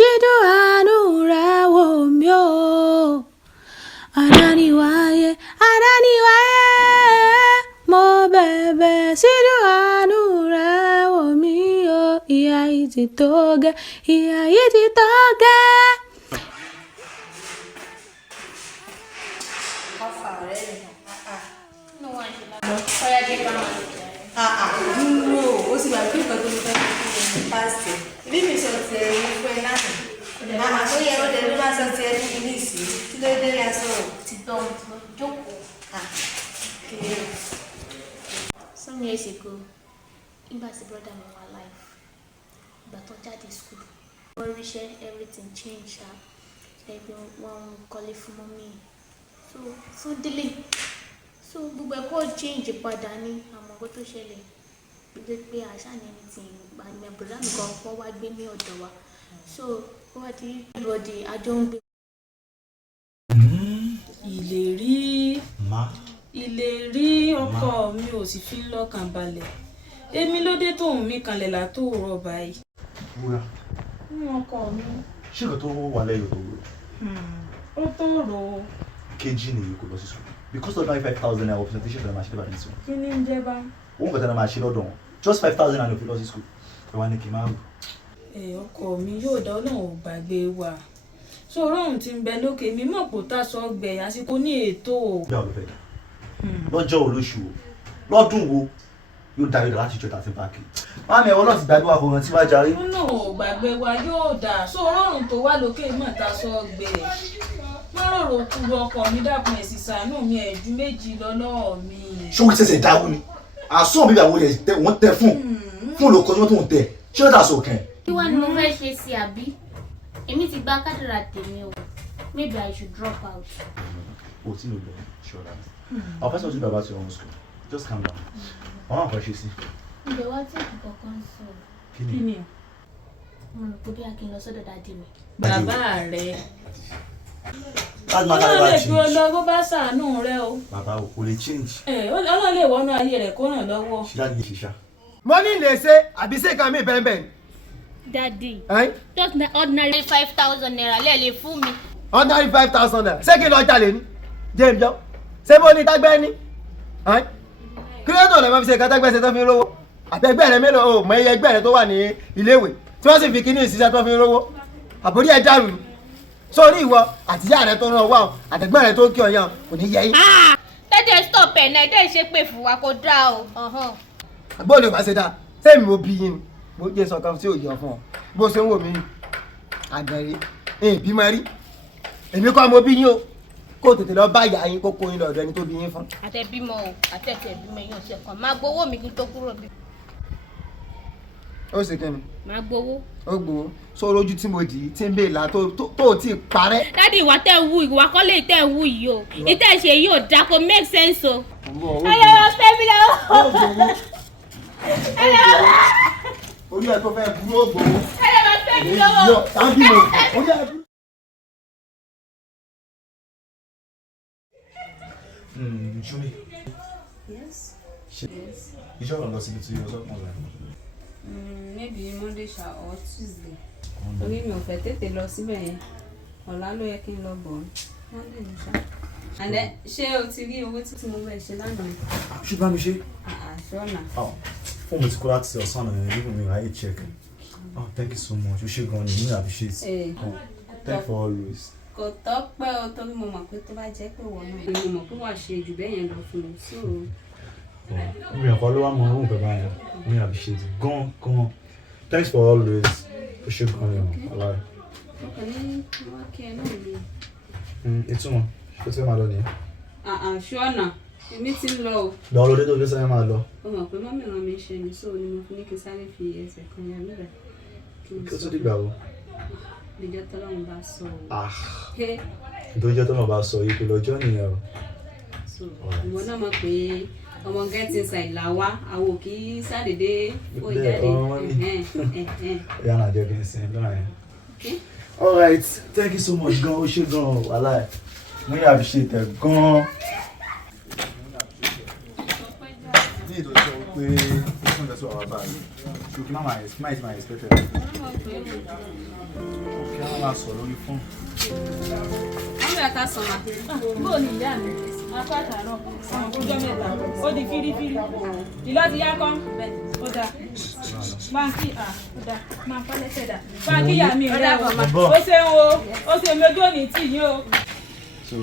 ṣíjú àánú rẹ̀ wò mí o. Adániwáyé, mo bẹ̀bẹ̀ ṣíjú àánú rẹ̀ wò mí o. Ìyà yìí ti tó gẹ́, ìyà yìí ti tó gẹ́. Dúró, ó sì wà pé ìgbà tó ń fẹ́ kí n pàṣẹ. Bí mi sọ ti ẹ̀ ń pẹ́ lánàá. Màmá tó yẹ ó dẹ̀ ló máa sọ ti ẹ̀ ní ilé ìsìn. Kí ló dé yà sọ̀rọ̀? Ti dán jókòó. Some years ago, nígbà tí brother mi wà life, ìgbà tó jáde school, wọ́n ríṣẹ́ everything change ṣá. Ẹgbẹ́ wọn kọ́lé fún mọ́mí. So délé. So gbogbo ẹ̀kọ́ change padà ní àmọ́ ọkọ tó ṣẹlẹ̀ gbé pé àṣà ní ẹni tí àgbẹ̀bọ̀dá mi kan wọ́n wá gbé ní ọ̀dọ̀ wa. So ó wá di everybody àjọ ń gbé. Ìlérí ọkọ mi ò sì fi lọ́kàn balẹ̀. Èmi ló dé tó ń mí kanlẹ̀ látòórọ̀ báyìí. Wúrà. Ọkọ mi. Ṣé nǹkan tó wà lẹ́yìn tó rò? Ó tó rò ó. Kejì nìyí kò lọ sí school. Because of 95,000 naira presentation for the machine about this one. Kí ni ń jẹ́ bá? Wọ́n kàn tẹ́ na machine lọ́dọ̀ wọn. Just 5,000 naira for lọ sí school. Ẹ wá ní kí n máa rò. Ọkọ mi yóò dá Ọlọ́run ò gbàgbé wa. So Ọlọ́run ti ń bẹ lókè mi mọ̀ pò tá sọ gbẹ̀ àsìkò ní ètò. Bí àwọn olùfẹ́ dà. Lọ́jọ́ olóṣù wo? Lọ́dún wo? Yóò darí láti ìjọ tàbí báńkì. Máàmì ẹ̀wọ̀n náà ti gbàgbé wa kò rántí wá jarí. Ọlọ́run ò gbàgbé wa yóò dà. So Ọlọ́run tó wà lókè mọ̀ tá sọ gbẹ̀. Márùn-ún kúrò ọkọ mi dákun ẹ̀sìn ṣàánú mi ẹ̀jú méjì lọ́lọ́ọ̀ mi. Ṣé wọ́n ṣẹ̀ṣẹ̀ dáwọ́ ni? Àsọ̀ bíbí àwọn olè wọ́n tẹ fún olùkọ́ tí wọ́n tó ń tẹ. Ṣé ó dà sọ kẹ́? Kí wá ni mo fẹ́ ṣe sí àbí? Èmi ti gba kádàrá tèmi o. Maybe I should drop out. O ti lò lọ, sure that. Our first one is about your own school. Just calm down. Mama kò ṣe sí. Ǹjẹ́ wá tí èkó kankan sọ? Kí ni? Mo rò pé bí a kì í lọ sọ́dọ̀ dáàdì mi. Bàbá rẹ̀. Ọlọ́run lè fi olówó bá ṣàánú rẹ o. Bàbá o kò lè change. Ọlọ́run lè wọnú ayé rẹ̀ kó ràn lọ́wọ́. Ṣé dáàdi lè ṣiṣà? Mo ní lè ṣe àbí ṣe kan mi bẹ́ẹ̀ Daddy, just ordinary 5,000 naira lè lè fún mi. ordinary 5,000 naira ṣé kí n lọ jalè ní james jọ ṣé mo ní tágbẹ́ ní kílódé lè máa fi ṣe nǹkan tágbẹ́ ṣe tó fi rówó àtẹgbẹ́ rẹ mélòó o mọ iye ẹgbẹ́ rẹ tó wà ní iléèwé tí wọ́n sì fi kíní ìṣiṣẹ́ tó fi rówó àbórí ẹ̀ dàrú sórí ìwọ àtìyá rẹ tó ràn wá àtẹgbẹ́ rẹ tó kí ọyàn kò ní yẹ yín. Daddy stop ẹ̀ náà ẹ̀dẹ́ ìṣe pé fún wa kò dáa o. àgbọ̀n lè bá ṣe dáa sẹ́mi mo bí yín ni mo jẹ́ sọ̀kan tí ò yọ fún ọ bó ṣe ń wò mí àgbẹ̀rí ìbímọ rí èmi kọ́ mo bí yín o kó tètè lọ bá ìyá yín kó kó yín lọ́dọ̀ ẹni tó bí yín fún. Àtẹ̀bímọ o àtẹ̀bímọ yóò ṣe kàn máa gbowó mi kí n tó kúrò bí. ó sì kí ni. máa gbowó. ó gbowó sórí ojú tí mo dì í tí ń bè là tó tí ì parẹ́. Daddy ìwà tẹ̀ wú ìwà kọ́lé tẹ̀ wú yìí o ìtẹ̀ ṣe yìí ò dáa kò make sense o. ayọ̀wọ̀ fẹ́mi lọ́wọ́. orí ẹ̀ tó fẹ́ burú ó gbowó. ayọ̀wọ̀ fẹ́mi lọ́wọ́. tàbí mo orí ẹ̀ burú. Jumi. Yes. Yes. You sure I'm not seeing to you or something like Maybe Monday or Tuesday. Orí mi ò fẹ́ tètè lọ síbẹ̀ yẹn. Ọ̀la ló yẹ kí n lọ bọ̀. Monday ni ṣá. And then ṣé o ti rí owó tí mo fẹ́ ṣe lánàá? Ṣùgbọ́n mi ṣe. Ṣọ́nà. Fún mi ti kó láti ọ̀sán náà ní ìlú mi ráyè check. Oh, thank you so much. O ṣe gan ni, you appreciate. Thank you for always. Kò tọ́pẹ́ o torí mo mọ̀ pé tó bá jẹ́ pé wọ́n náà. Mo mọ̀ pé wàá ṣe jù bẹ́ẹ̀ yẹn lọ fún mi. So. Mi ò kọ́ ló wá mọ orun bàbá yẹn. Mi appreciate gan. Thanks for always. O ṣe gan ni o. Ọ̀la. Ọkàn ní wọ́n kí ẹ náà ni. Ìtumọ̀ ṣé tí ó máa lọ nìyẹn? Ṣọ́nà. Èmi ti ń lọ o. Lọ lóde tó fi sáré máa lọ. O mọ̀ pé mọ́mí ràn mí ṣe ni so ni mo fi ní kí n sáré fi ẹsẹ̀ kan yà mí rẹ̀. Kí ó tó dìgbà wo? Ìjọ tọ́lọ́run bá sọ o. Ìdójọ́ tó náà bá sọ yìí pé lọ́jọ́ nìyẹn o. So ìwọ náà mọ̀ pé ọmọ get inside là wá àwọ̀ kì í sàdédé ó jáde. Ìyá náà jẹ́ kí n sin lọ́nà yẹn. All right, thank you so much gan o ṣe gan o wàhálà mo yà fi ṣe tẹ̀ gan. Ní ìdòjọ́ pé fún ìfẹsọ ọ̀rọ̀ báyìí ṣùgbọ́n kí máa ti máa expect ẹ̀ kí wọ́n máa sọ lórí fóònù. wọ́n bẹ̀rẹ̀ ká sọ̀rọ̀ bó ni ìyá mi apá àtàrọ̀ àwọn ọjọ́ mẹ́ta ó di fírífírí ìlọ ti yá kán ó dà báńkì ó dà máa kọ́ lẹ́sẹ̀ dà báńkì ìyá mi rẹ̀ ó ṣeun ó ṣe lójú òní tì yín o. so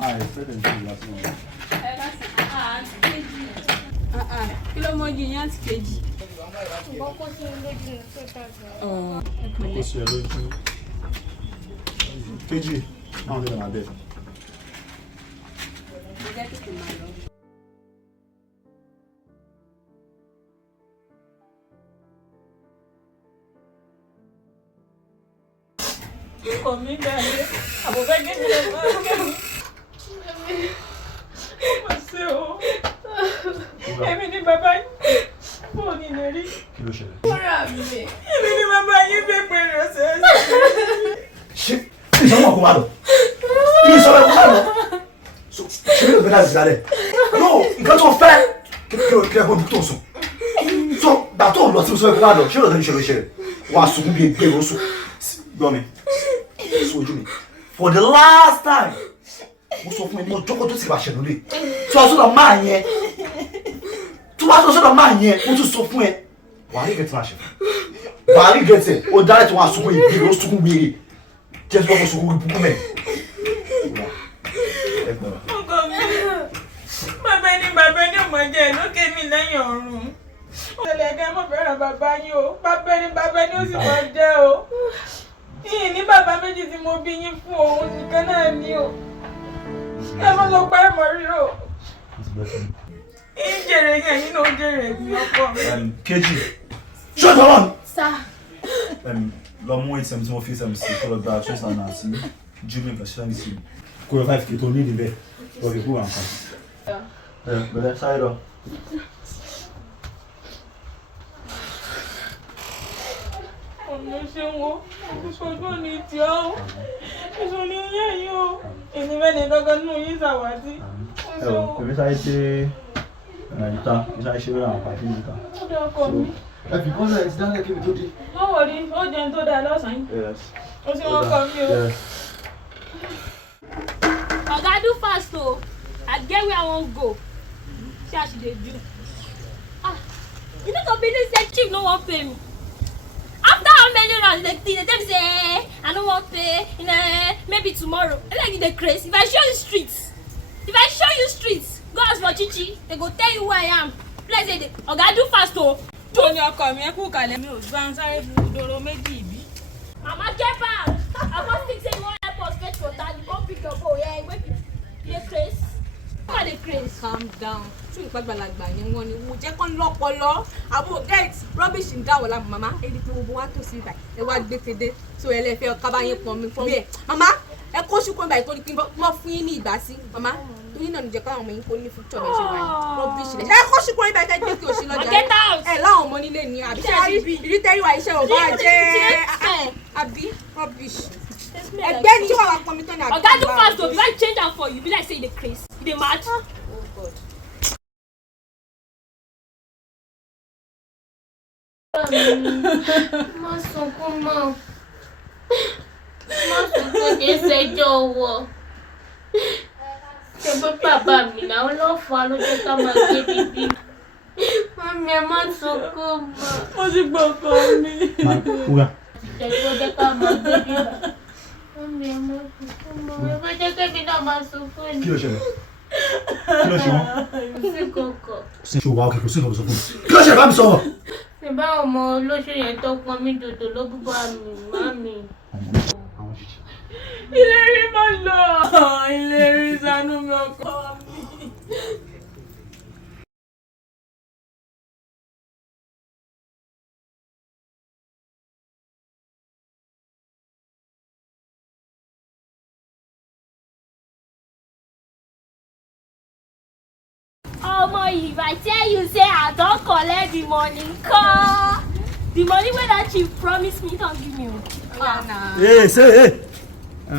máa expect ẹ̀ sí ìlà fún wọn. kí ló mọ ju yín àti kejì. Kókó sí lójú tó tàbí. Kókó sí ẹ lójú. Kejì àwọn ọdún máa bẹ̀. Kò mí bẹ́ẹ̀ àbòfẹ́ gẹ́gẹ́ lè máa ń kẹ́mi. Mo ṣe o. Èmi ni bàbá yín. Bó ni lè rí? Kí ló ṣẹlẹ̀? Wúrà mi. Èmi ni bàbá yín fẹ́ pé rẹ̀ ṣe é ṣe. Ṣé ìṣọ́nà kò wá lọ? Ìṣọ́nà kò wá lọ? Ṣé mi ò fẹ́ láti ṣàlẹ̀? Yóò nǹkan tó fẹ́ kí ẹ kó tó sùn. Tó gbà tó lọ sí ìṣọ́nà kò wá lọ, ṣé ìrọ̀lẹ́ ìṣẹ̀lẹ̀ ìṣẹ̀lẹ̀ wà sùn bí ẹgbẹ́ ìrọ̀sùn? Gbọ́ mi, sún ojú mi. For the last time, mo sọ fún ẹ ní ọjọ́ kó tó sì wà ṣẹ̀lú lé. Tí wàá sọ̀rọ̀ máa yẹn, tí wàá sọ̀rọ̀ máa yẹn, mo tún sọ fún ẹ. Wàá rí gẹ̀tì máa ṣe. Wàá rí gẹ̀tì, ó dárí tí wọ́n á sunkún ìbí, ó sunkún wéèrè. Jẹ́ sọ́kọ́ sunkún ìbùkún mẹ́. Ọkọ mi, bàbá ní ọmọ jẹ́ lókè mi lẹ́yìn ọ̀run. Ìṣẹ̀lẹ̀ ẹ̀gẹ́ mo fẹ́ràn bàbá yín o, bàbá ní ó sì máa jẹ́ o. Yìí ní bàbá méjì tí mo bí yín fún òun nìkan náà ní o. Ẹ mọ́ lọ pa ẹ̀mọ́ rí o. Ìjèrè yẹn yín ló jèrè mi ọkọ mi. Kejì, ṣọ́ọ̀tì ọ̀rọ̀ ni. Sá. Lọ mú ìsẹ̀mí tí mo fi ìsẹ̀mí sí kó lọ gba àtúnṣe náà àti junior version sí kó lọ 5k tó ní ìdíbẹ̀ wọ́n fi kú wà nǹkan. Bẹ̀rẹ̀ sáré lọ. Ọ̀nà ṣe wo, ìṣojú ní ti ọ́, ìṣojú ní yẹ́ yìí o. Èmi mẹ́ni gangan nínú yín ṣàwádìí. Èmi sáré dé ìta, èmi sáré ṣe lórí àwọn pàtí níta. Ó dé ọkọ mi. Ẹ fi bọ́lá ẹ̀ sí dálẹ̀ kí mi tó dé. Má wọrí, ó jẹun tó dáa lọ́sàn-án. Ó sì wọ́n kọ mí o. Oga do fast o. I get where I wan go. See how she dey do. You no go believe say chief no wan pay me. After how many rounds they tell me say I no wan pay, maybe tomorrow. I like you dey craze. If I show you streets, go ask for Chichi, they go tell you who I am. Like say Oga do fast o. Tó ní ọkọ mi ẹ kú kalẹ̀ mi ò gbá ń sáré dòrò méjì ìbí. Mama get back. I must think say you wan help us fetch water. You come pick your bowl, yeah, wait. You dey craze? Why dey craze? Calm down. Tún ìpàgbàlagbà ni wọ́n ni wọ́n jẹ́ kán lọ́pọlọ. Àbò get rubbish ń dáwọ̀ láàmú màmá. Èdè pé gbogbo wa tó sí ibà. Ẹ wá gbé tèdè. So ẹ lè fẹ́ ọkà bá yín pọn mi fún mi ẹ̀. Màmá ẹ kó ṣùkọ́ ìbàyí tó ní kí wọ́n fún yín ní ìgbà sí. Màmá torí náà ní jẹ́ káwọn ọmọ yín kó ní future bẹ́ẹ̀ ṣe wáyé. Rubbish rẹ̀. Ẹ kó ṣùkọ́ ìbàyí tẹ́ gbé kí o ṣe lọ́jà. Get out. Ẹ láwọn ọmọ nílé ni àbí ṣe ìrítẹ́rí wa iṣẹ́ ò bá jẹ́ àbí rubbish. Ẹgbẹ́ ni wọ́n wá pọn mi tán ní àbí. Oga do fast o. If I change am for you, be like say you dey craze. You dey mad? Oh God. Má sunkún mọ́. Má sunkún kì í ṣẹjọ́ wọ. Ṣé pé bàbá mi làwọn ló fà á ló jẹ́ ká máa gbé bíbí. Mami ẹ má sunkún mọ́. Ó sì gbọ́ ọkọ mi. Wúrà. Ìjẹ́jú ló jẹ́ ká máa gbé bíbí. Mami ẹ má sunkún mọ́. Ẹ fẹ́ jẹ́ kébí náà máa sunkún ni. Kí ló ṣẹlẹ̀? Kí ló ṣe wọ́n? Kò sí kòkò. Ṣé o wà ókè kò sí nǹkan tó sọ fún mi? Kí ló ṣẹlẹ̀ bá mi sọ̀rọ̀? Ṣé báwọn ọmọ olóṣù yẹn tó pọn mí dòdò ló búbá mi, mami. Àwọn ṣíṣe. Ìlérí máa lọ. Ìlérí ṣàánú mi ọkọ mi. Omo, if I tell you say I don collect the money, come. The money wey that chief promise me don give me o.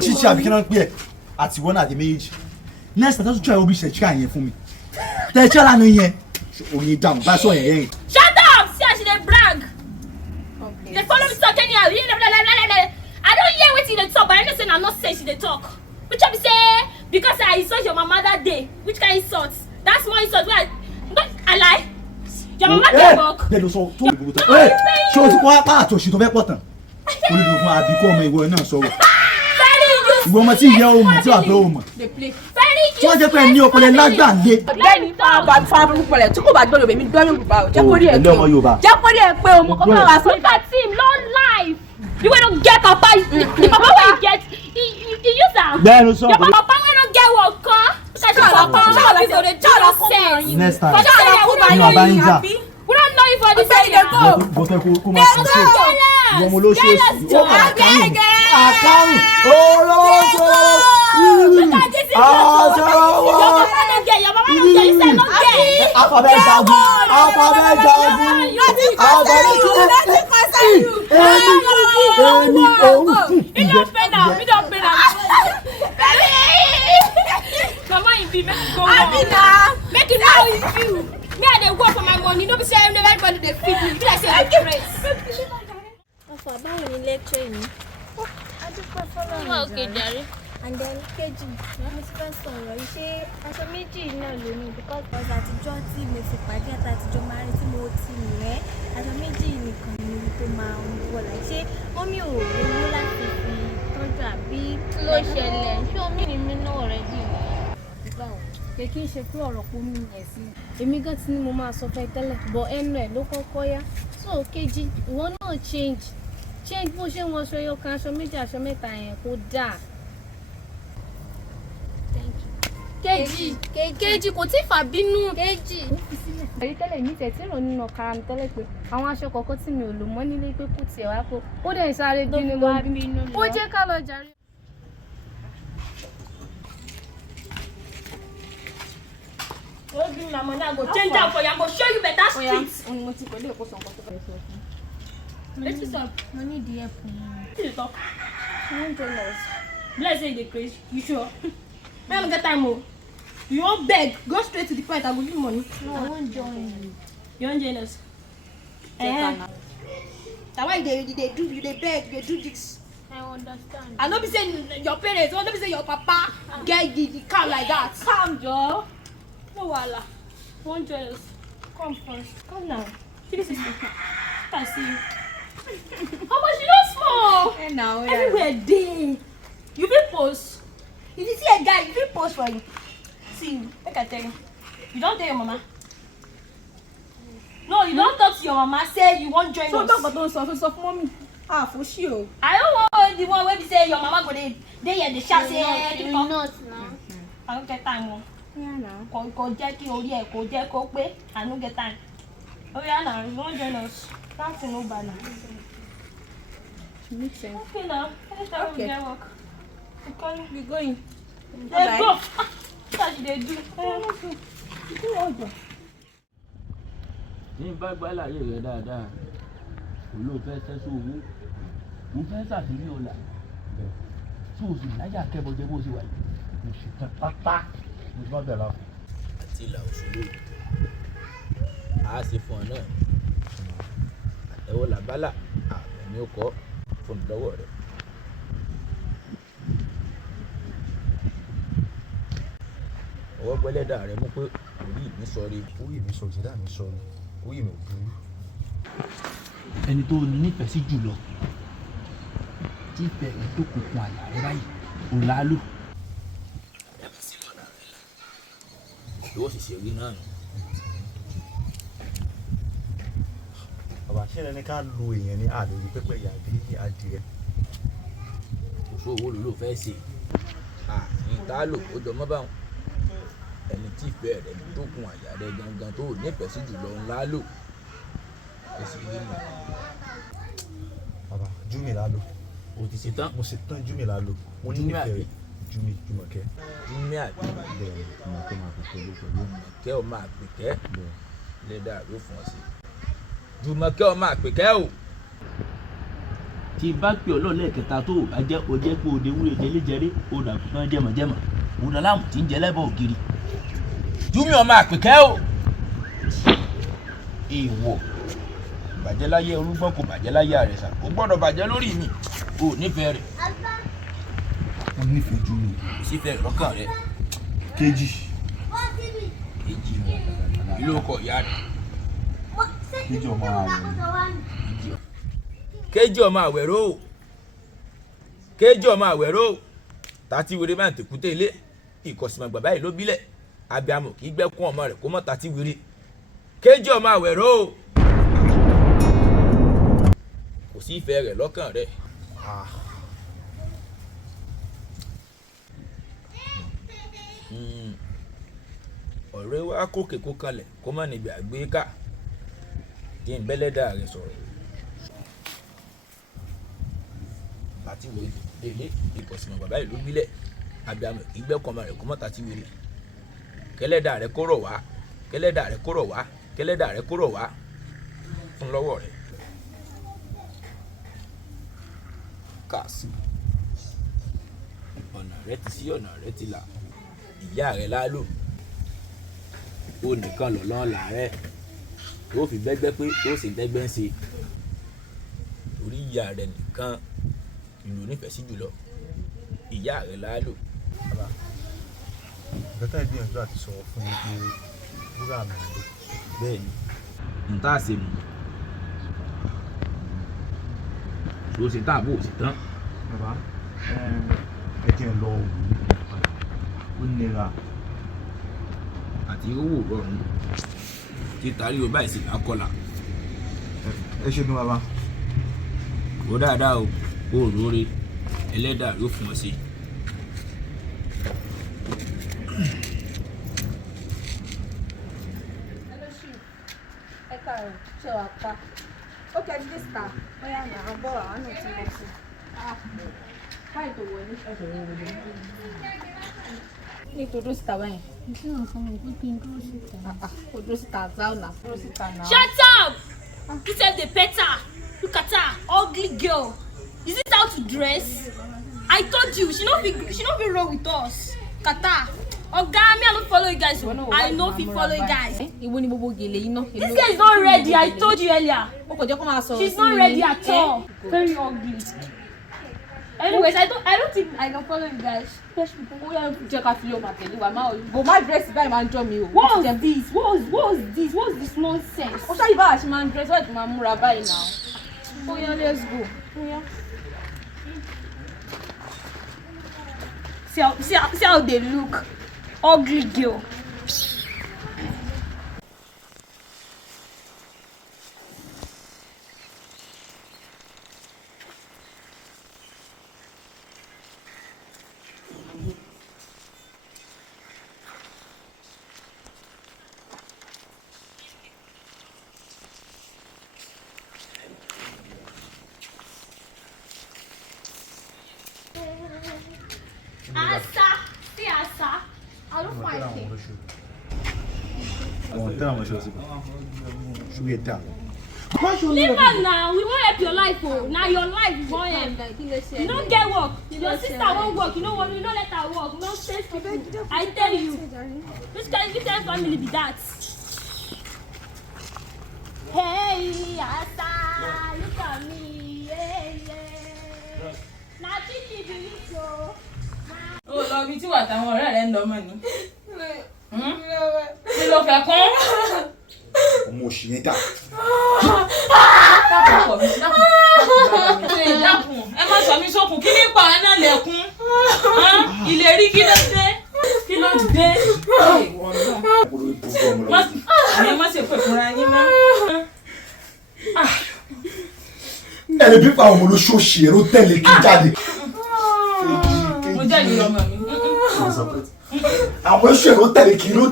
Chichi àbí kí náà ń pè ẹ́ àti wọ́n àti méjì. Next time tó tún try orí ṣe chicken yẹn fún mi. Tẹ̀ ẹ́ tí ọ̀la ni yẹn. Oyin dáhùn bá sọ yẹn yẹn. Shut up! na nonsense dey talk. Which I be say because I insult your mama that day. Which kind insult? That's more insult wey I lie. Your mama dey work. Dey lo so to gbogbo tan. Eh, ṣé o ti wá pa àtòṣì tó fẹ́ pọ̀ tán. O lè do fún abi ko ọmọ ìwọ náà sọ̀rọ̀. Ìwọ ọmọ tí ìyá o mọ̀ tí àbẹ́ o mọ̀. Tí wọ́n jẹ́ pé ní ọpọlọ lágbàlé. Bẹ́ẹ̀ni fara burúkú rẹ̀ tí kò bá gbọ́dọ̀ bèmí dọ́rùn bùbá o. Jẹ́ kó rí ẹ̀ pé o. Jẹ́ kó rí ẹ̀ pé o. Mo kọ́ bá wa sọ. Look at him, no life. You wey no get papa, the papa wey you get, he use am. Bẹ́ẹ̀ni sọ. Your papa wey no get work kan. Next time. We don't know you for this area. Go tell kó máa sọ sí. Ìwọ mo ló ṣe sí. Ó máa kàrún. Àkàrún. Look at this. Your papa no get, your mama no get, you say no get. Alphabet jagun. Alphabet jagun. You don't pay now. You don't pay now. Mama, you be make you go wrong. Make you know it's you. Me I dey work for my money. No be say everybody dey feed me. Be like say I dey praise. Ọ̀fọ̀ báwo ni lecture yìí? Adúpẹ́ fọlọ́run jàre. And then kejì, mo ti fẹ́ sọ̀rọ̀ yìí ṣé aṣọ méjì náà ló ní because àtijọ́ tí mo fi pàdé àtàtijọ́ máa rí tí mo ti rẹ̀ aṣọ méjì nìkan ni tó máa ń wọ̀ láì ṣe mọ́mí ò rówó láti fi tọ́jú àbí ló ṣẹlẹ̀ ṣé omi ni mi náà rẹ̀ bí pé kí n ṣe pé ọ̀rọ̀ pọ̀ mí yẹn sí èmi gan ti ní mo máa sọ fẹ́ tẹ́lẹ̀ bọ̀ ẹnu ẹ̀ ló kọ́kọ́ yá so kejì ìwọ náà change bó ṣe ń wọṣọ ẹyọ kan aṣọ méjì aṣọ mẹ́ta yẹn kó dáa. kejì kò tí ì fà bínú. kejì ó fi sílẹ̀. èyí tẹ́lẹ̀ mi tẹ̀ tí rò nínú ọ̀kara mi tẹ́lẹ̀ pé àwọn aṣọ kọ̀ọ̀kan tí mi ò lò mọ́ nílé pé kò tiẹ̀ wá kó ó dẹ̀ sáré bínú ló bínú ó jẹ́ ká lọ jàre. No give me my money, I go change am for you. I go show you better street. Mo ti pẹ̀lú èkó sọ̀kan tó fẹ́ sọ fún. Let's stop. mo ní ìdí ẹ̀pù yẹn. What you talk? $100. Bless say you dey craze. You sure? Me I no get time o. You wan beg? Go straight to the point. I go give you money. No, I wan join you. You wan join us? Na why you dey do you dey beg you dey do this. I understand. I no be say your parents, no be say your papa get the car like that. Calm, Joe. No wahala. You wan join us? Come first. Come now. See this is my car. I see you. How much you don small? Hey now, Everywhere dey. You fit post. If you see a guy, you fit post for you. See, make I tell you. You don tell your mama. No, you don talk to your mama say you wan join us. So talk about so fún mommy. Ah, for sure. I don't want the one wey be say your mama go dey here dey shout say You not now. I no get time o. Yeah now. Kò jẹ́ kí orí ẹ̀ kò jẹ́ kó pé I no get time. Oya na you wan join us. That's no bad na. Make sense. Okay na, anytime we get work. We call you. We going. Let's go. What you dey do? Ní bá gbálàyé rẹ dáadáa olóòfẹ́ sẹ́sọ owó mo fẹ́ ṣàfihàn ọ̀la tí o sì láyà kẹ́bọjẹ bó ṣe wà yìí mo sì tán pátá mo ti má bẹ̀rẹ̀ láàfin. àti ìlà òṣèlú a sì fún ọ náà àtẹwọ́ làbálà àmì ní ó kọ́ fún mi lọ́wọ́ rẹ̀. ọwọ́ gbẹ́lẹ́dà rẹ mú pé orí mi sọrí. Orí mi sọ ìṣẹ̀dá mi sọ orí mi ò burú. ẹni tó nífẹ̀ẹ́ sí jùlọ tí ìfẹ́ rẹ̀ tó kùnkùn àyà rẹ báyìí òun là á lò. ẹ̀mí sílẹ̀ ọ̀dà rẹ̀ là yóò sì ṣe wí náà. Bàbá ṣé ẹni ká lo èèyàn ní àlè orí pẹ́pẹ́ ìyá bí adìẹ. kò sówó ló ló fẹ́ ṣe ní tá a lò ó jọ mọ́ báwọn ẹni tí ìfẹ́ rẹ̀ tó kùn àyà rẹ gangan tó nífẹ̀ẹ́ sí jùlọ òun là á lò. ẹ̀sìn yìí mọ̀. Bàbá Júmi la lò. o ti ṣe tán. Mo ṣe tán Júmi la lò. Mo ní nífẹ̀ẹ́ rẹ̀ Júmi Jùmọ̀kẹ́. Júmi àbí Bẹ́ẹ̀ Jùmọ̀kẹ́ máa fi pẹ̀lú Jùmọ̀kẹ́ ọmọ àpèkẹ́ lẹ́dà ló fún ọ sí. Jùmọ̀kẹ́ ọmọ àpèkẹ́ o. tí bá pè ọ́ lọ́lẹ́kẹta tó o bá jẹ́ o jẹ́ pé o de wúre jẹ́lẹ́jẹ́rẹ́ o dà fún jẹ́mọ̀jẹ́mọ̀ òun aláàmù tí ń jẹ lẹ́bọ̀ ògiri. Júmi ọmọ àpèkẹ́ o. èèwọ̀ bàjẹ́ láyé orúgbọ́n kò bàjẹ́ láyé àrẹ̀sà kò gbọ́dọ̀ bàjẹ́ lórí mi o nífẹ̀ẹ́ rẹ̀. Mo nífẹ̀ẹ́ ju mi. Kò sí ìfẹ́ rẹ̀ lọ́kàn rẹ̀. Kejì. Kejì ìlú ọkọ̀ ìyá rẹ̀. Kejì ọmọ àwẹ̀. Kejì ọmọ àwẹ̀rò. Kejì ọmọ àwẹ̀rò. Tàtí wèrè máa ń tèkúté ilé. Ìkọ̀sìmọ̀ bàbá yìí ló bílẹ̀. Abiyamọ kì í gbẹ́kún ọmọ rẹ̀ kó mọ́ tàtí wèrè. Kejì ọmọ àwẹ̀rò. Kò sí ìfẹ́ rẹ̀ lọ́kàn rẹ̀. Ọ̀rẹ́ wa kókè kó kalẹ̀ kó má níbi àgbéká. Kí n bẹ́lẹ́dà rẹ̀ sọ̀rọ̀. Tàtí wèrè délé ìkọ̀sìmọ̀ bàbá yìí ló bílẹ̀. Abiyamọ kì í gbẹ́kún ọmọ rẹ̀ kó mọ́ tàtí wèrè. Kẹ́lẹ́dà rẹ̀ kó rọ̀ wá. Kẹ́lẹ́dà rẹ̀ kó rọ̀ wá. Kẹ́lẹ́dà rẹ̀ kó rọ̀ wá. Fún lọ́wọ́ rẹ̀. Kàsí. Ọ̀nà rẹ̀ ti sí ọ̀nà rẹ̀ ti là. Ìyá rẹ̀ lálò. Ó nìkan lọ́lọ́ làárẹ̀. Tó fi bẹ́gbẹ́ pé ó sì dẹ́gbẹ́ ń ṣe. Orí ìyá rẹ̀ nìkan ìlú nífẹ̀ẹ́ sí jùlọ. Ìyá rẹ̀ lálò. Bẹ́tà ìgbìyànjú àti sọ̀rọ̀ fún mi pé wúrà mi ló. Bẹ́ẹ̀ni, n tá a ṣe nù. Tó ṣe tá àbò sí tán. Bàbá ẹ jẹ́ lọ òwú ó nira. Àti owó rọrùn. Títàrí o báyìí sì lákọlà. Ẹ ṣe dún bàbá. Ó dáadáa o, ó róore, ẹlẹ́dàá yóò fún ọ sí. Shut up! You said the better. Look at her, ugly girl. Is this how to dress? I told you, she not be wrong with us. Kata. Oga, me I don't follow you guys. I know if you follow you guys. This girl is not ready. I told you earlier. She's not ready at all. Very ugly. Anyways, I don't think I can follow you guys. But my dress is very man join me. What was this? What was this? What was this nonsense? Oh, sorry, but man dress. What my mura buy now? Oh yeah, let's go. Oh yeah. See how they look. Ugly girl. I don't find it. Leave her now. We won't help your life, oh. Now your life is won't help. You don't get work. Your sister won't work. You don't let her work. No stress people. I tell you. This kind of family be that. Hey, Asa, look at me. Hey, yeah. Now Chichi be with you. Ó lọ bí tí wà táwọn ọ̀rẹ́ rẹ̀ ń lọ mọ́ ni. Kí ló fẹ́ kún? Ọmọ òṣì yẹn dà. Dákun ọkọ mi, dákun. Ẹ má sọ mí sókun, kí ní pa náà lẹ̀kún? Ìlérí kí ló dé? Kí ló dé? Ẹ má ṣe pé fúnra yín mọ́. Ẹni bí pa ọmọ olóṣooṣì ẹ̀rọ tẹ̀lé kí jáde. Mo jẹ́ ìlú ọmọ mi. Àwọn oṣù ẹ̀rọ tẹ̀lé kí ló.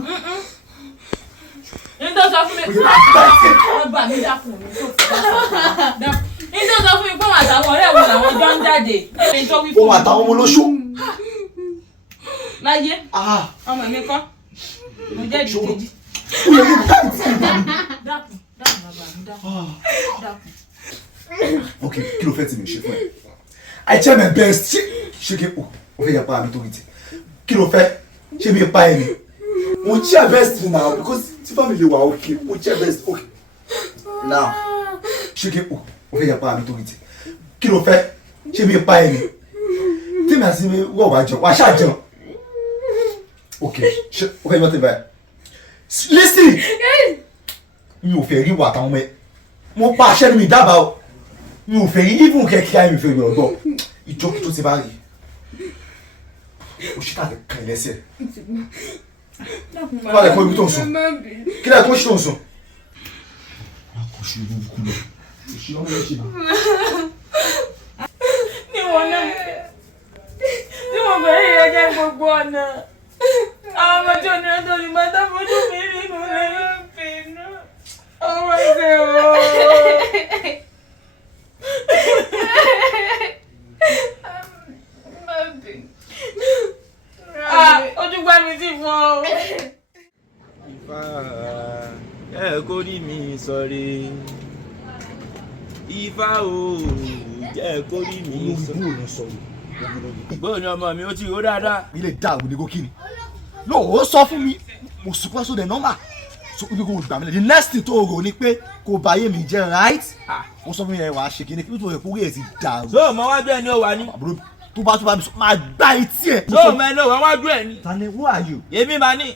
Ní tó sọ fún mi. Wọ́n gbà mí dákun mi tó fún mi. Ní tó sọ fún mi pé wọ́n àtàwọn ọ̀rẹ́ wo làwọn jọ ń jáde. Òun àtàwọn ọmọ olóṣù. Láyé, ọmọ mi kọ́. Mo jẹ́ ìdí kejì. Dákun bàbá mi dákun. Ok, kí ló fẹ́ tí mi ṣe fún ẹ? I try my best. Ṣé kí o fẹ́ yà pa mi tó wìtì? Kí ló fẹ́? Ṣé mi pa ẹ ni? Mo try best now because tí family wa okay. Mo try best okay. Now, ṣé kí o fẹ́ yà pa mi tó wìtì? Kí ló fẹ́? Ṣé mi pa ẹ ni? Tí mi àti mi wọ̀ wá jẹun wá ṣáà jẹun. Ok ṣe o fẹ́ yọ tẹ̀ báyìí. Listen mi ò fẹ́ rí wà táwọn ọmọ ẹ mo pa àṣẹ mi dábàá o mi ò fẹ́ rí even kẹ́kẹ́ ayé mi fẹ́ mi ọ̀dọ́ ìjókòó tó ti bá rí o ṣì tàbí kan lẹ́sẹ̀. wọ́n lè kó ibi tó ń sùn kí lè kó ṣì tó ń sùn. kò ṣe ibi kú lọ kò ṣe ọmọ yẹn ṣe náà. níwọ̀n náà tí mo bẹ̀rẹ̀ yẹn jẹ́ gbogbo ọ̀nà àwọn ọmọ tí onírẹ́ tó lè máa dábòjú mi nínú lẹ́yìn bínú ọmọ ẹsẹ̀ o. ojú gbá mi sí fún ọ. Ifá jẹ́ kó rí mi sọ̀rẹ́. Ifá o jẹ́ kó rí mi sọ̀rẹ́. Bóò ni ọmọ mi ó ti ró dáadáa. ilé dá àwọn onígbó kí ni lóò ó sọ fún mi mo sùpọ́ sóde nọ́mbà so ibi kò gbà mí lẹ the next thing tó o rò ni pé kò bá yé mi jẹ́ right ó sọ fún mi yẹn wàá ṣe kíni kí ló tó yẹ kó rí ẹ̀ ti dàrú. So mọ wájú ẹ ní o wà ní. àbúrò tó bá mi sọ máa gbá etí ẹ. So mọ ẹ ní o wà wájú ẹ ní. Tani who are you. Èmi máa ní.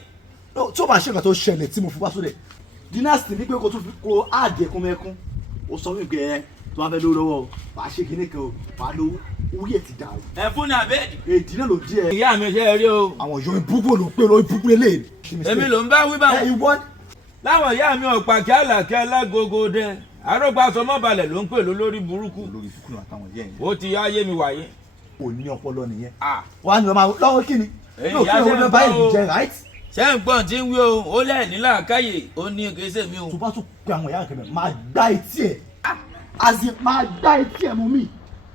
tí o bá ṣe nǹkan tó ṣẹlẹ̀ tí mo fi wá sóde the next thing ni pé kó tún fi kó àjẹkúnmẹ́kún ó sọ fún mi pé ẹ tó bá fẹ́ lówó lọ́wọ́ wàá ṣe kíní kan o wàá lówó orí ẹ̀ ti dàrú. Ẹ fún ní abẹ́ẹ̀dì. èdè náà ló di ẹ. Ìyá mi ṣe é rí o. àwọn ìyọ̀ ìbúgbò ló pé lórí ìbúgbò lélẹ̀. Èmi ló ń bá wí báwọn. ìwọ. Láwọn ìyá mi ọ̀pá kí àlàkẹ́ alágogo dẹ. Àrògbà sọmọ́balẹ̀ ló ń pè lólórí burúkú. olórí fúkúrú àtàwọn ìyá yẹn. Ó ti yá ayé mi wáyé. kò ní ọpọlọ nìyẹn. wàá ní ọmọ lọ́wọ́ kí ni. Èyí yóò kí ọmọ báyìí jẹ right. Ṣé ń gbọ́n tí ń wí o? Ó lẹ̀ ní làákàyè, ó ní kéṣe mi o. tó bá tún pe àwọn ìyá kẹmẹ máa gbá etí ẹ àti máa gbá etí ẹ mọ mi.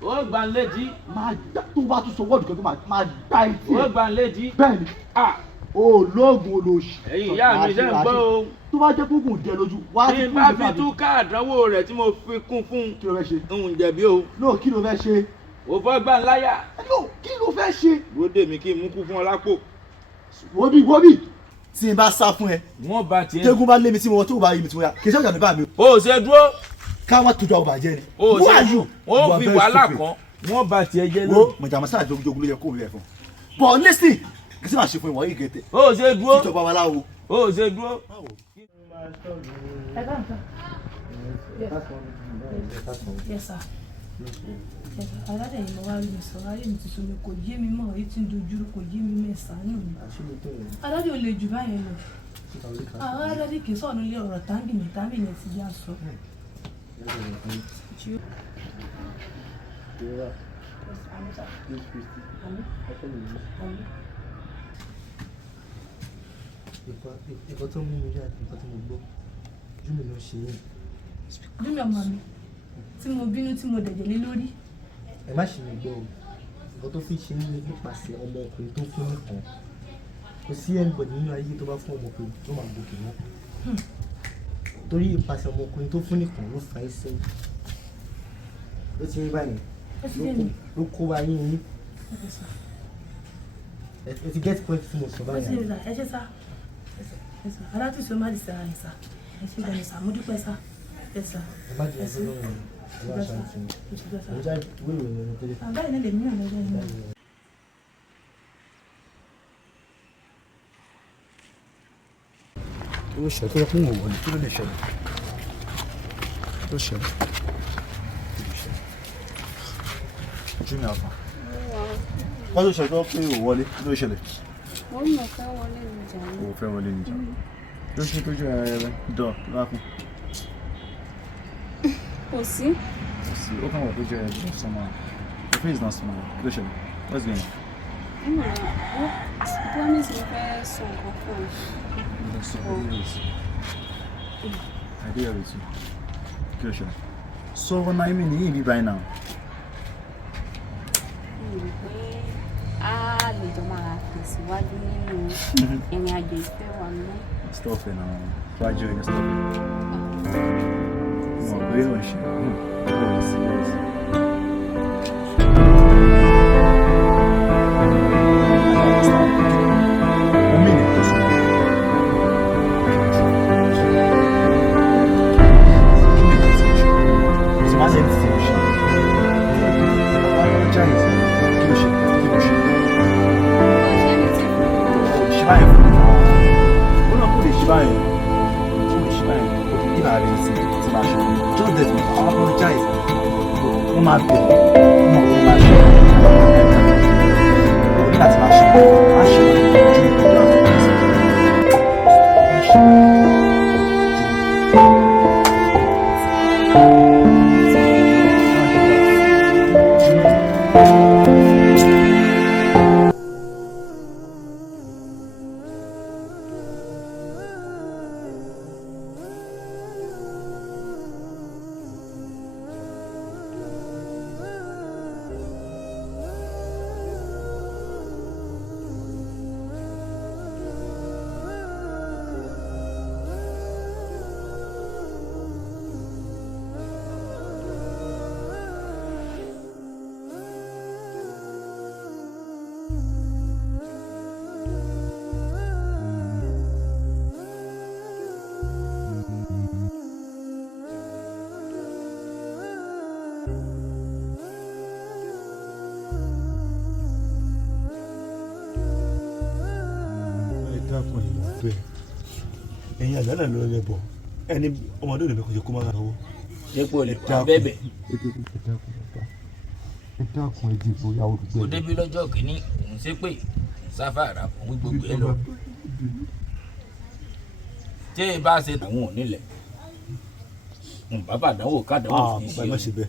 Ó gbà ń létí. máa gbá tó bá tún sọ wọ́ọ̀dù kan tó máa gbá etí ẹ. Ó gbà ń létí. bẹ́ẹ̀ni olóògùn olóòṣì. Ẹ̀yin ìyá mi ṣe ń gbọ́ o. tó bá jẹ́ kókùn jẹ lójú wá Tí n bá fi tú káàdánwò rẹ̀ tí mo fi kún fún. kí ló fẹ́ ṣe. Ń jẹ̀bi o. no kí ló fẹ́ ṣe. Ò fọ́ gbà ń láyà. no kí ló fẹ́ ṣe. Bóde mi kí n mú kú fún ọ lápò. wóbì tí n bá sá fún ẹ. Wọ́n bá tiẹ̀. tẹ́gùn bá lé mi tí mo wọ tó bá yé mi tí mo yá kì í ṣàjà nípa mi. O ṣe dúró. káwọn tó jọ àwọn bàjẹ́ ni. O who ṣe are you. wọ́n fi wàhálà kan. Wọ́n bá tiẹ̀ jẹ́ wo lónìí. mọ̀jàmọ́sá àjọgbójogbó ló yẹ kó rẹ̀ fún. but listen kì í sì máa ṣe fún ìwọ̀n yìí gẹ̀tẹ̀. O ṣe dúró. títọ́ bá wa láwo. O ṣe dúró. Yes, sir. Aládé yìí mo wá rí mi sọ̀rọ̀ ayé mi ti sọ mi kò yé mi mọ́ èyí tí ń dojú kò yé mi mẹ́sàn-án mi. Aládé ò lè jù báyẹn lọ. Àwọn aládé kì í sọ̀rọ̀ nílé ọ̀rọ̀ táǹgì mi ti yá sọ. Nǹkan tó mú mi jáde nǹkan tí mo gbọ́ ojú mi ló ṣe yín. Júmi ọmọ mi tí mo bínú tí mo dẹ̀jẹ̀ lé lórí. Ẹ má ṣe mi gbọ́ o nǹkan tó fi ṣe ní nípasẹ̀ ọmọkùnrin tó fún nìkan kò sí anybody nínú ayé tó bá fún ọmọkùnrin tó máa gòkè mọ́ torí ìpasẹ̀ ọmọkùnrin tó fún nìkan ló fa ẹsẹ̀ ló ti rí báyìí ló kó wa yín yín ẹ ti get point tí mo sọ báyìí. Ẹ ṣe sá alátùsí ó má di sára ẹ̀ sá ẹ ṣe gbọ́dọ̀ sá mo dúpẹ́ sá ẹ sá. Ẹ má jẹ́ ẹgbẹ́ lọ́wọ́ ẹ má ṣàǹtì mo já ìwé ìròyìn ẹni tẹ́lẹ̀. Àbáyé náà lè mí ọ̀nà ẹgbẹ́ mi. ó ṣe tó yẹ fún òwò ni kí ló lè ṣẹlẹ̀ tó ṣẹlẹ̀ ojú mi àfà wọ́n tó ṣẹlẹ̀ tó pé ò wọlé kí ló ṣẹlẹ̀. Wọ́n mọ̀ fẹ́ wọlé níjà ni. ò fẹ́ wọlé níjà ló ṣe tójú ẹ dọ̀ lákùn. Kò sí. ó kàn wọ̀ tójú ẹ dọ̀ sọ́mọ́ the face na smile kí ló ṣẹlẹ̀ what's going on. Promise mi fẹ́ sọ nǹkan fún ẹ. I did everything. Good shot. So what I mean, you right now. A lè jọ máa tẹ̀síwájú nínú ìrìn àjò ìfẹ́ wa náà. Stop it now. Why do you stop it? No, we don't shit. No, serious. máa bẹ̀ mo máa bẹ̀ o ní láti máa ṣe máa ṣe ju ìgbà tó ń sọ. ẹ̀yin àgbà náà ló lè bọ̀ ẹni ọmọdé ò lè mẹ́kọ̀ọ́ kó má ra owó. dépò lè wá bẹ́bẹ̀. ẹ dákun ẹ dìbò yàwó gbẹ. kò débi lọ́jọ́ kìíní òun ṣe pé sáfàrà òun gbogbo ẹ lọ. tí ẹ bá ṣe àwọn onílẹ̀ bàbá àdánwò kádánwò fi ṣe. ẹ má ṣe bẹ́ẹ̀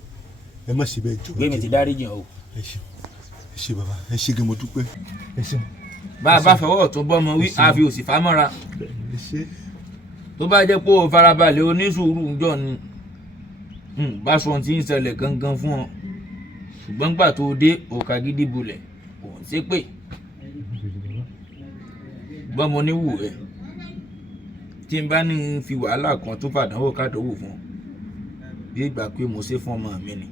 ẹ má ṣe bẹ́ẹ̀ jọ. gbé mi ti dárí jìn o. ẹ ṣe bàbá ẹ ṣe gé mo dúpẹ́ ẹ ṣe. bá a bá fọwọ́ tó bọ́mọ wí a fi òsì fámọ́ra. tó bá jẹ́ pé o farabalẹ̀ onísùúrù ńjọ́ ni bá sọ ti ń ṣẹlẹ̀ gangan fún ọ ṣùgbọ́n gbà tó dé òkà gidi bulẹ̀ òun ṣe pé gbọ́mọ níwù ẹ̀ tí n bá ní fi wàhálà kan tó fàdánwò kádánwò fún ọ bí ìgbà pé mo ṣe fún ọmọ mi ni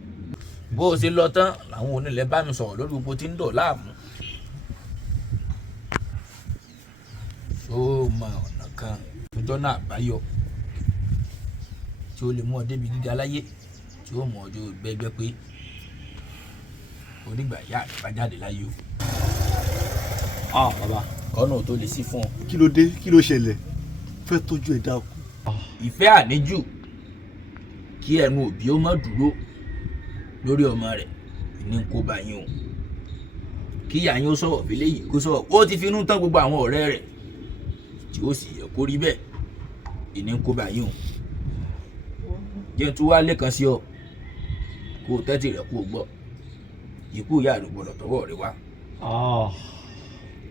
bó o ṣe lọ tán làwọn onílẹ̀ bá mi sọ̀rọ̀ lórí gbogbo tí ń dọ̀ láàmú ó mọ ọ̀nà kan ọjọ́ náà báyọ̀ tí ó lè mú ọ débi gíga láyé tí ó mọ ọjọ́ gbẹgbẹ́ pé onígbà ìyá rẹ̀ bá jáde láyé o. bàbá kọ́nà tó lè sí fún ọ. kí ló dé kí ló ṣẹlẹ̀ fẹ́ tọ́jú ẹ̀ dákú. ìfẹ́ àníjù kí ẹnu òbí ó má dúró lórí ọmọ rẹ̀ ní kó bá yín o kí ìyá yín ó sọ̀rọ̀ bí léyìí kó sọ̀rọ̀ ó ti finú tán gbogbo àwọn ọ̀rẹ́ rẹ̀ tí ó sì yẹ kó rí bẹ́ẹ̀ ìní kó bá yín o jẹ́ tó wá lẹ́kan sí ọ kó o tẹ́tì rẹ̀ kó o gbọ́ ikú ìyá rẹ̀ gbọ́dọ̀ tọwọ́ rẹ̀ wá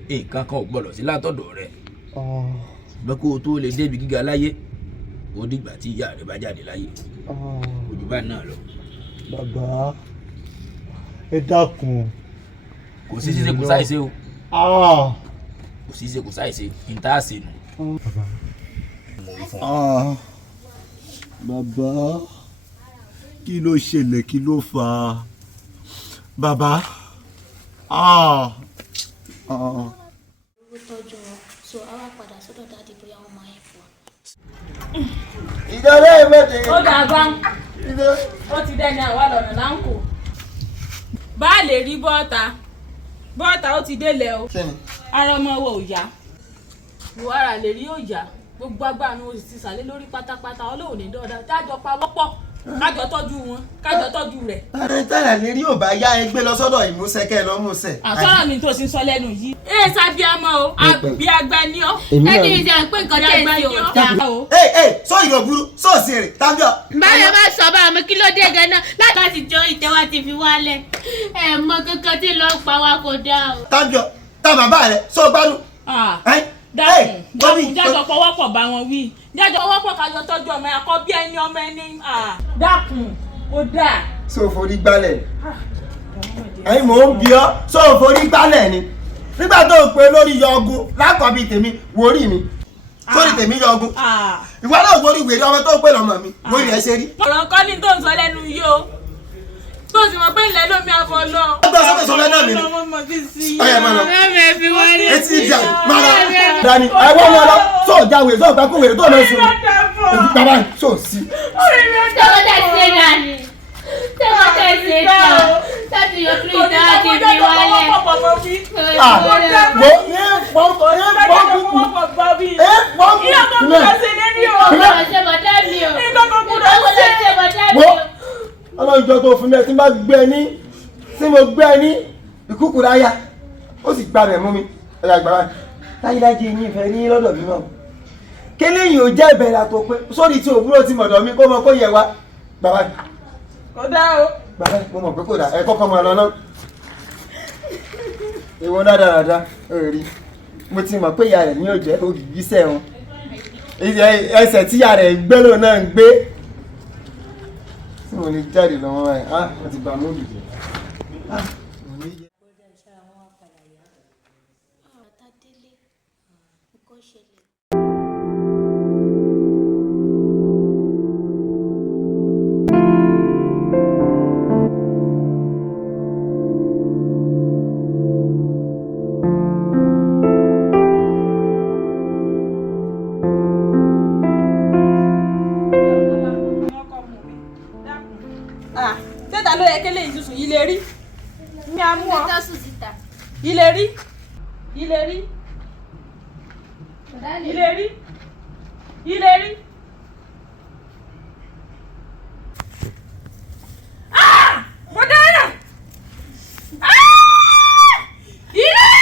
nǹkan kan ò gbọ́dọ̀ sí látọ̀dọ̀ rẹ̀ ṣùgbọ́n kó o tó lè débi gíga láyé ó dìgbà tí ìyá rẹ̀ bá jáde láyé ojú bá náà lọ. bàbá ẹ dákun. kò sí ṣíṣe kò sáìṣe o kò sí ṣíṣe kò sáìṣe níta ṣe nù. bàbá kí ló ṣẹlẹ̀ kí ló fà á bàbá. owó tọ́jú wọn so a wá padà sọ́dọ̀ dáàdì bóyá wọ́n máa ẹ̀fọ́. ìjọba ìmọ̀tẹ́. ó dàgbà ó ti dẹni àwa lọ́nà láǹkó bá a lè rí bọ́ọ̀tà ó ti délẹ̀ o ara ọmọ wo ò yá Wúrà lè rí ò yá gbogbo agbára ni o sì ti sàlẹ̀ lórí pátápátá ọlọ́run ní dọ́ọ̀dá tájọ pa wọ́pọ̀ kájọ tọ́jú wọn kájọ tọ́jú rẹ̀. ààrẹ táyà lè rí òbá yá ẹgbẹ́ lọ sọ́dọ̀ ìmúṣẹ́kẹ́ lọ́múṣẹ́. àsọ̀rọ̀ mi tó ti sọ lẹ́nu yìí. ẹ sábì àmọ́ o àbí àgbà ni ọ́. ẹni ìjà pé nǹkan tẹ̀ sí ò dáa. sọ ìrò burú sọ òsì rè tábíọ. báyọ̀ bá sọ bá mi kí ló dé ganan láti jọ ìtẹ́wá ti fi wálẹ̀ ẹ̀ mọ kankan tí lọ́ọ́ pa wá kò dáa o. tábíọ tá bàbá rẹ sọ gbádùn. dákun jájọ pọwọ́pọ̀ bá wọn wí jájọ pọwọ́pọ̀ kájọ tọ́jú ọmọ ẹ̀kọ́ bí ẹni ọmọ ẹni dákun ó dáa. sọ forí gbálẹ̀ ẹ̀yin mò ń bí ọ sọ forí gbálẹ̀ ni nígbà tó o pe lórí yọgun lákọ̀ọ́bí tèmi wórí mi sórí tèmi yọgun ìwọ náà wórí wèrè ọmọ tó pè lọ́mọ mi wórí ẹ ṣe rí. ọ̀rọ̀ kọ́ ni tó ń sọ lẹ́nu yìí o tó sì mọ̀ pé ilẹ̀ lómi àfọ lọ. ọgbà sọ́kè sọ́kè náà mi ni ọyẹ mọ lọ etí ìjà máa lọ dani ẹwọ mọ lọ tó jáwé tó gbà kó wèrè tó lọ sùn ojú bàbá tó sí. tẹ́wọ́ tẹ̀ ṣe náà ni tẹ́wọ́ tẹ̀ ṣe náà láti yọ kí ìjà ti fi wálẹ̀. wo ní pọ́ńpù ní pọ́ńpù ìyá tó kúrò sí lẹ́ni o. ọ̀sẹ̀ bọ̀dá mi o. ìgbà tó kúrò sí. wo ọlọ́jọ́ tó fún mi ẹ tí mo gbé ẹ ní ìkúkú láyà ó sì gba bẹ̀ mú mi ẹ̀yà gbàgbà láyélájì yín ìfẹ́ ní lọ́dọ̀ mi náà kéléyìn ò jẹ́ ìbẹ̀rẹ̀ àtò pé sórí tí òwúrò ti mọ̀dọ̀ mi kó mọ kó yẹ wá bàbá kò dá o. bàbá mo mọ̀ pé kò dá ẹ kọ́kọ́ mọ ẹ lọ náà ìwọ dáadáa rí mo ti mọ̀ pé ìyá rẹ̀ ní yóò jẹ́ ògìgísẹ̀ wọn ẹsẹ̀ tí ìyá rẹ̀ gbé lò náà ń gbé tí mo ní jáde lọ́wọ́ báyìí wọ́n ti bà mú ògìgì. Tẹ́ta ló yẹ kélé ìtúsù yìí lè rí. Mi á mú ọ. Yìí lè rí. Yìí lè rí. Yìí lè rí. Yìí lè rí. Mo dára. Yìí lè rí.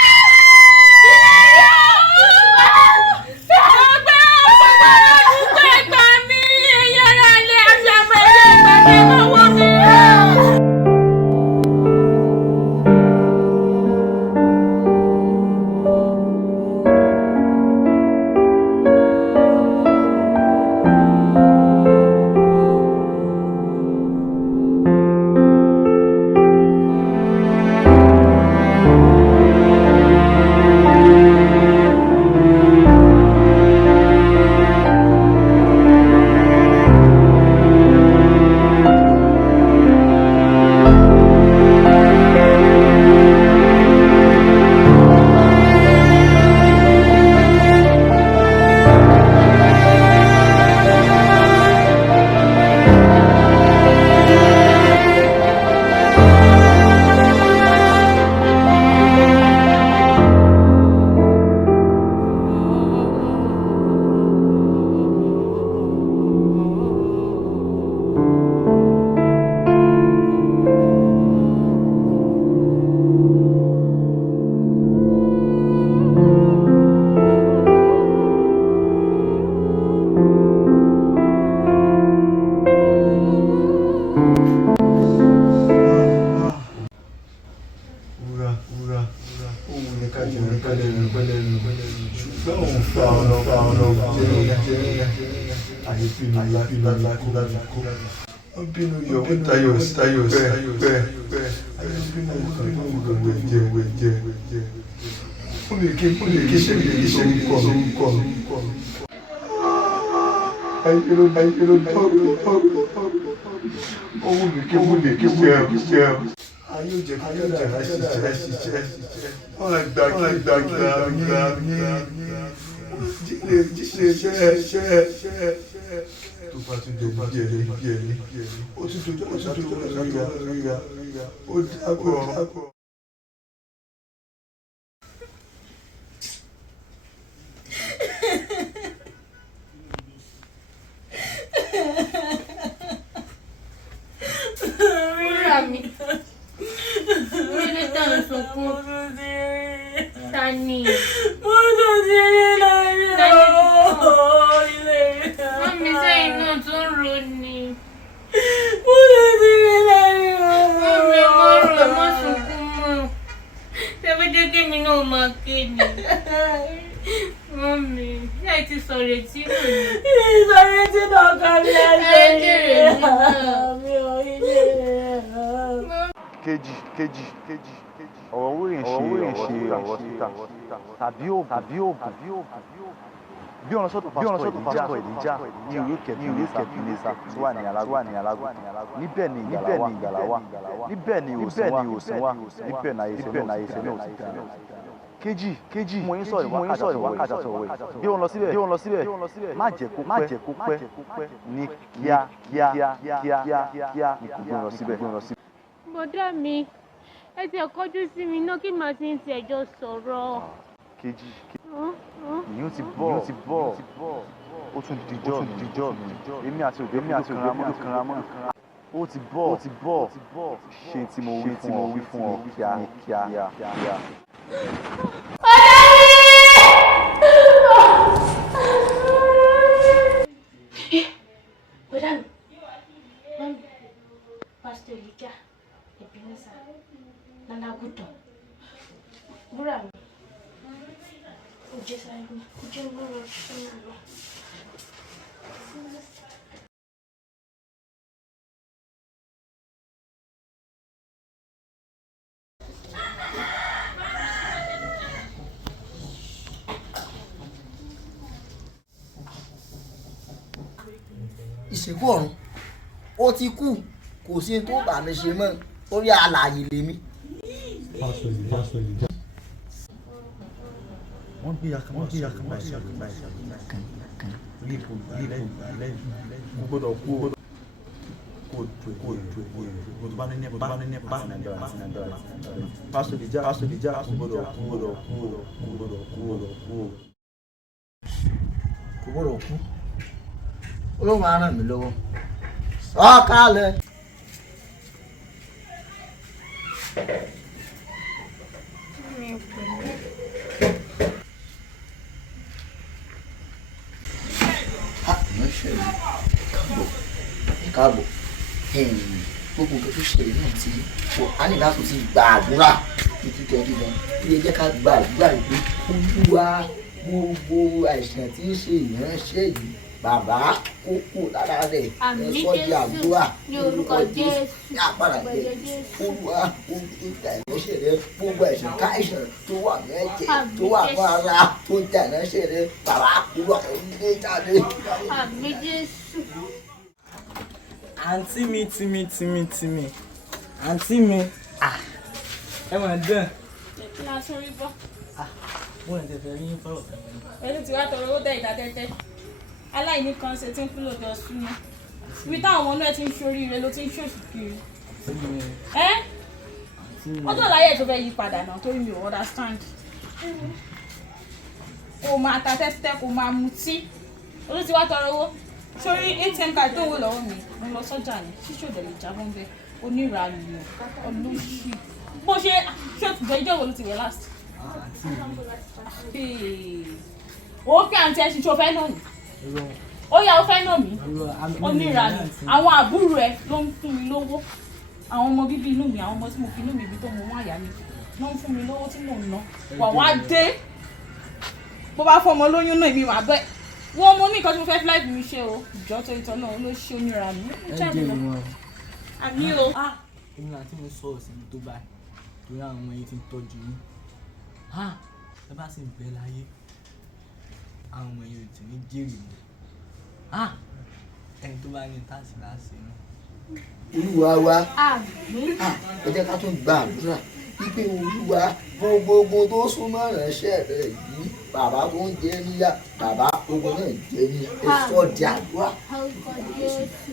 Bínú yọ tayọ̀ bẹ́ẹ̀ bínú jẹ fún mi kí ṣe orúkọ ayélujára ohun mi kí ṣe ayé jẹ ṣiṣẹ́ ọ̀nà gbàgbà jílẹ̀ tó bá tún jẹ bí ẹni ó tún dojú ríra ó dábọ̀. Wúrà mi. Wúrà tán sunkún. Tani. Mo tún ti rí láyé ilé rẹ̀. Mọ́mí sẹ́yìn náà tún ro ni. Mo tún ti rí láyé Mọ́mí mọ́ rò mọ́ sunkún mọ́. Ṣébí jẹ́ kí mi náà máa ké ni. Mọ́mí, ṣé ẹ ti sọ̀rọ̀ tí rò ní? Ìsọ̀rọ̀ tí náà kàn mí Ẹ jèrè nígbà. mi ò ilé rẹ̀. Kejì ọ̀rọ̀ wúrì ń ṣe ọ̀rọ̀ títà tàbí òògùn bí ọ̀nà sọ́tò pásítọ̀ ìdíjà ní ìlú kẹfìnísà tó wà ní alágùn níbẹ̀ ni ìgbàlà wà níbẹ̀ ni ìwòsàn wà níbẹ̀ ni ayé ṣe náà ti tẹ̀. Kejì mo yín sọ̀rọ̀ wákàtí àtọ̀wé bí ó ń lọ síbẹ̀ má jẹ́ kó pẹ́ ní kíá ní kò gbọ́n lọ síbẹ̀. Bọ̀dá mi, ẹ ti kọjú sí mi náà kí màá ti ń tẹ̀jọ́ sọ̀rọ̀. Kejì ìyún ti bọ̀ ó tún dijọ́ mi èmi àti òde kanra mọ́. ó ti bọ̀ ṣe tí mo wí fún ọ kíá. Bọ́dà mi, pásítọ̀ Èlíjà, Ebenezer, Nanagutan, Wúrà mi, ojú lóró sínú lọ. Ìsìnkú ọ̀run ó ti kú kò sí tó bá mi ṣe mọ́ orí alààyè lèmi. wọ́n gbé akama ìṣàlùbáyìí lípo lẹ́yìn gbọ́dọ̀ kú kó tó bá ní nípa pásítọ̀ ìjà gbọ́dọ̀ kú kò gbọ́dọ̀ kú Ọlọ́run á ràn mí lọ́wọ́ sọ̀kalẹ̀. Káàbọ̀ gbogbo nǹkan tó ṣẹlẹ̀ náà tí a ní láti ti gba àdúrà títí tẹ́lẹ̀ náà ilé jẹ́ ká gba àdúrà yìí pé Olúwa gbogbo àìsàn tí ń ṣe ìránṣẹ́ yìí bàbá kókó lára rẹ̀ ẹ̀sọ́ di àdúrà ní orúkọ Jésù ní àpárá rẹ̀ Olúwa gbogbo ìgbà ìránṣẹ́ rẹ̀ gbogbo àìsàn káìsàn tó wà ní ẹ̀jẹ̀ tó wà ní ara tó ń jà ìránṣẹ́ rẹ̀ bàbá Olúwa ilé jáde. Àmín Jésù. Àǹtí mi àǹtí mi ẹ mà dán. kí la sórí bọ́. Mo rẹ̀ tẹ̀fẹ̀ rí fọ́rọ̀ kan. ẹni tí wàá tọrọ owó dẹ́ ìdádẹ́tẹ́ aláìní kan ṣe tí ń kúlò jọ súnmọ́ ibi táwọn ọmọ náà ti ń ṣoríire ló ti ń ṣòṣì kiri. wọ́n tó láyé tó fẹ́ yí padà náà torí mi ò understand. kò máa ta tẹ́tẹ́ kò máa mutí olú ti wá tọrọ owó sórí ATM card tó wò lọ́wọ́ mi mo lọ sọ́jà ní ṣíṣòdò lè jábọ́ ń bẹ onírànú olóṣì bó ṣe ṣòtìjọ ìjọ wo ló ti wẹ̀ last. ó kí àǹtí ẹ̀ ṣì ṣe o fẹ́ náà ni ó yá o fẹ́ náà mi onírànú àwọn àbúrò ẹ ló ń fún mi lówó àwọn ọmọ bíbí inú mi àwọn ọmọ tí mo fi inú mi bí tó mo wá àyà mi ló ń fún mi lówó tí mò ń ná wà wá dé bó bá fọmọ lóyún náà èmi wà bẹ́ẹ̀ wọ́n mo ní nǹkan tí mo fẹ́ fi láìpẹ́ mi ṣe o ìjọ tó ìtọ́ náà ló ṣe onírànú jáde lọ àmì o. èmi àti mo sọ òsì tó báyìí torí àwọn ọmọ yìí ti ń tọ́jú yín ẹ bá sì ń bẹ láyé àwọn ọmọ yìí ò tì ní jèrè mọ́ ẹni tó bá ní táàsì láàṣẹ náà. Olúwa wa ẹ jẹ́ ká tún gba àdúrà wípé Olúwa gbogbo tó súnmọ́ ìránṣẹ́ rẹ̀ yìí bàbá tó ń jẹ níyà bàbá gbogbo náà jẹ ní ẹ̀sọ́ di àdúrà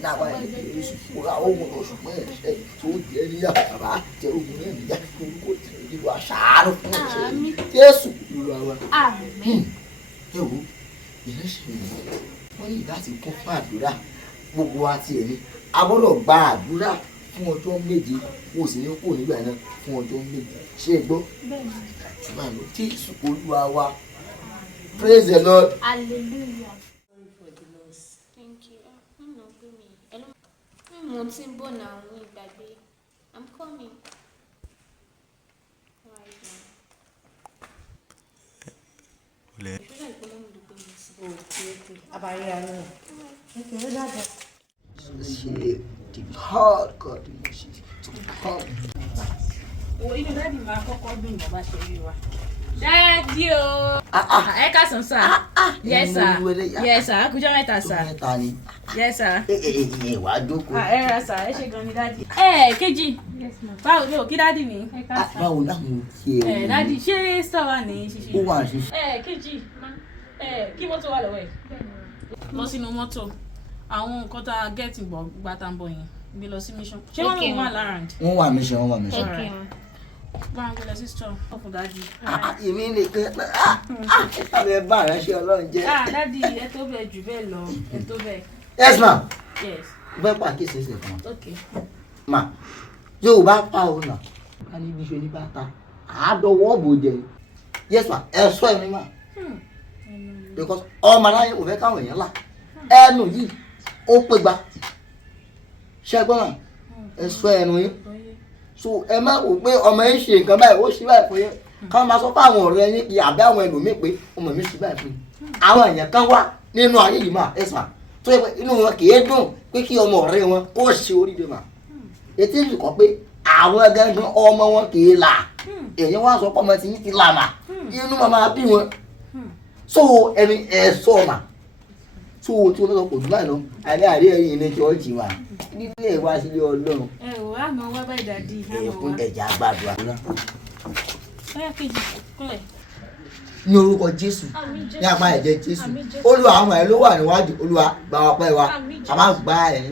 láwa ìdílé oṣù fúra ogun tó súnmọ́ ìránṣẹ́ tó jẹ níyà bàbá jẹ ogun náà níyà orúkọ tẹ̀lé nínú àṣàárò fún ìránṣẹ́ Jésù Olúwa wa. ẹ wo ìránṣẹ́ yìí wọ́n ní láti kún fún àdúrà gbogbo wa ti ẹ̀mí a gbọ́dọ̀ gba àdúrà fún ọjọ́ méje wò sí ní kò nígbà náà fún ọjọ́ méje ṣé ẹ gbọ́ ṣùgbọ́n àlọ́ Jésù Olúwa wa praise the Lord. Hallelujah. Thank you. Mo ti ń bọ̀ náà ní ìgbàgbé. I'm coming. Hard God to come. Inú dáàdì máa kọ́kọ́ dùn bọ́ bá ṣe rí wa. Dáàdì o. Ẹ káàsán sà. Yes sir. Yes sir. Kújọ́ mẹ́ta sà. Yes sir. Wàá jókòó. Ẹ ra sà, ẹ ṣe gan ni dáàdì. Kejì. Báwo ni o kí dáàdì ni? Báwo láwọn ṣe é? Dáàdì ṣé sítọ̀ wà ní ṣíṣe? Ó wà ṣíṣe. Kejì. Kí mọ́tò wà lọ́wọ́ ẹ̀? Lọ sínú mọ́tò. Àwọn nǹkan tá a gẹ́ẹ̀tì gbà tá a ń bọ̀ yẹn gbé lọ sí mission. Ṣé wọ́n wà lára ǹdí? Wọ́n wà mission. Bá ń gbé lọ sí store ọkùn dáàdì. Èmi lè pẹ́ abẹ́ bá àránṣẹ́ Ọlọ́run jẹ́. Dáàdì ẹ tó bẹ́ẹ̀ jù bẹ́ẹ̀ lọ ẹ tó bẹ́ẹ̀. Yes ma'am. Yes. fẹ́ pàkíyèsí ẹsẹ̀ kan mà yóò bá pa òun náà ká ní ibi iṣẹ́ ní bàtà àádọ́wọ́ bò jẹ yes ma ẹ sọ ẹ̀mí mà because ọmọ aláyẹ kò fẹ́ káwọn èèyàn là ẹnu yìí ó pé gba ṣẹ́gbọ́n mà ẹ sọ ẹnu yín so ẹ má wò pé ọmọ yín ṣe nǹkan báyìí ó ṣe báyìí fún yín káwọn máa sọ fún àwọn ọ̀rẹ́ yín kí àbí àwọn ẹlòmíì pé ọmọ mi ṣe báyìí fún yín àwọn èèyàn kan wà nínú ayé yìí mà ẹ sà tó yẹ pé inú wọn kì í dùn pé kí ọmọ ọ̀rẹ́ wọn kó ṣe oríire mà ètí ìsìnkọ́ pé àwọn gangan ọmọ wọn kì í là èyí wá sọ pé ọmọ tí yín ti là mà inú máa bí wọn so ẹni ẹ sọ mà so tí wọn lọ kò dùn báyìí lọ àlẹ́ àárẹ̀ ẹ̀yìn ní ṣọ́ọ̀ṣì wa nílé ẹ̀ wá sílé ọlọ́run ẹ ò àmọ́ wá bá ìdádì ẹ̀kún ẹ̀já gbàdúrà. bóyá kejì kúnlẹ̀. ní orúkọ Jésù ní apá ẹ̀jẹ̀ Jésù Olúwa àwọn ẹ̀ ló wà níwájú Olúwa gba ọpẹ́ wa àmà gba ẹ̀